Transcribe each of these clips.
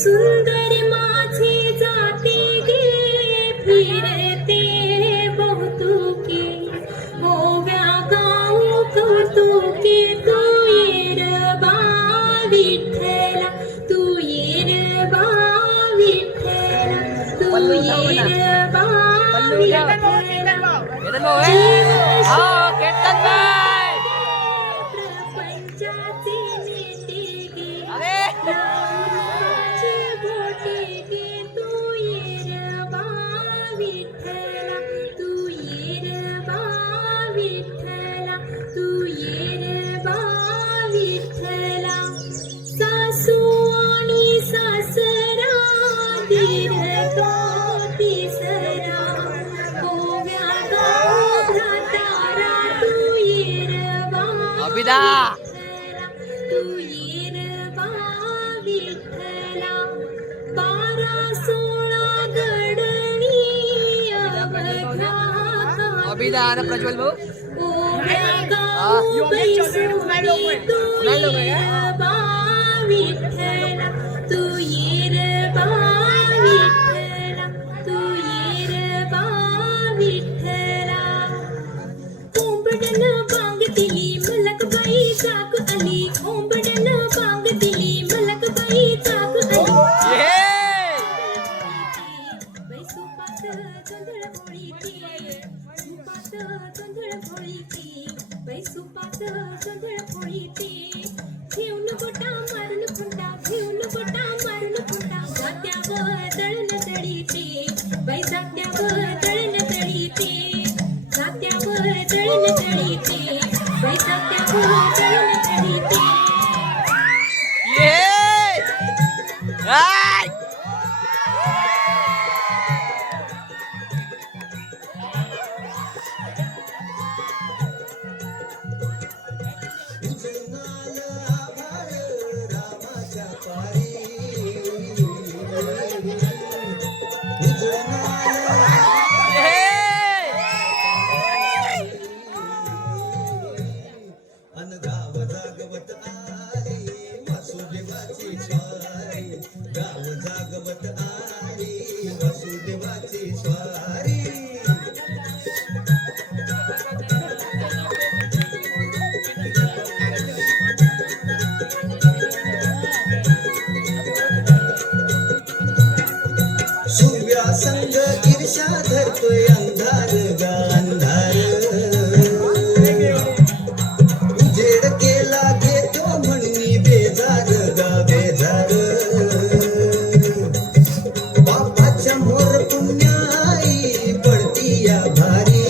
सुंदर माझे जाते गे फिरते बहुतुकी ओव्या गाऊ कौतुके तू येर बा विठ्ठला तू येर बा विठ्ठला तू येर बा प्रपंचाचे नेते गे नावाचे बोटे गे तू येर बा विठ्ठला तू येर बा विठ्ठला तू येर बा विठ्ठला सासू आणि सासरा दीर्घ तिसरा ओव्या गाऊ भ्रातारा तू येर बा अभिदा तू येर बा विठ्ठला 12-16 गडणी अवघा अभिदा आणि प्रज्वल भाऊ ओव्या गाऊ बैसोनी तू येर बा विठ्ठला तू येर बा विठ्ठला तू येर बा विठ्ठला कोंबडन बांग दिली मलकबाई चाक आली कोंबडन बांग दिली मलकबाई चाक आली बाई सुपात जोंधळ पोळीची सुपात जोंधळ पोळीची बाई सुपात जोंधळ पोळीची घेऊन गोटा मारून खुंटा घेऊन गोटा मारून खुंटा जात्यावर दळण तळीची बाई जात्यावर दळण तळीची जात्यावर दळण तळीची बाई जात्यावर दळण तळीची संग ईर्षा धरतोय अंधार गा अंधार उजेड केला घेतो म्हणून बेजार गा बेजार बापाच्या मोर पुण्याई पडती या भारी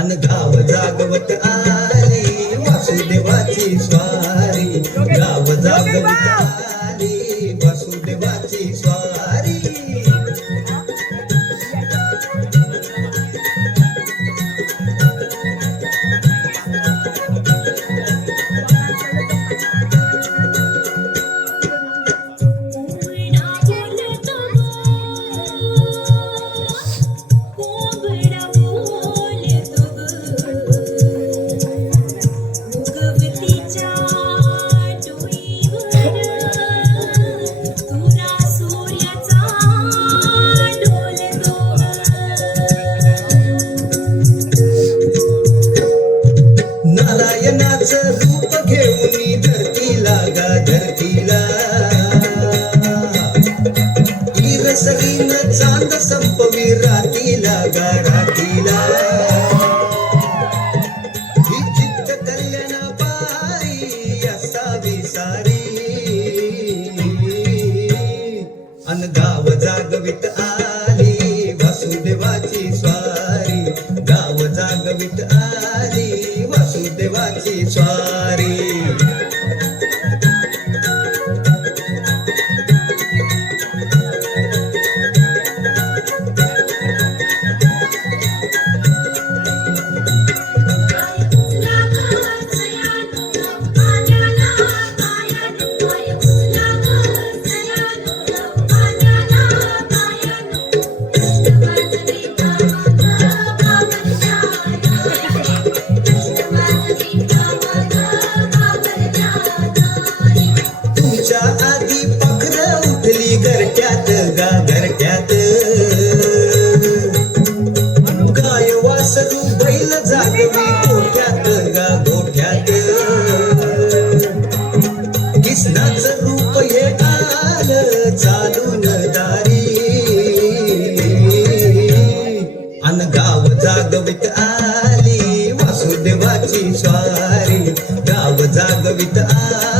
अन गाव जागवत आली वासुदेवाची स्वारी गाव जागवत आली वासुदेवाची स्वारी नारायणाचं रूप घेऊन धरतीला गा धरतीला इरसरीनं चांद संपवी रातीला गा रातीला ही चित्त कल्याणा बाई असावी सारी अन गाव जागवित आली वासुदेवाची स्वारी गाव जागवित आली वासुदेवाची स्वारी स्वारी गाव जागवित आ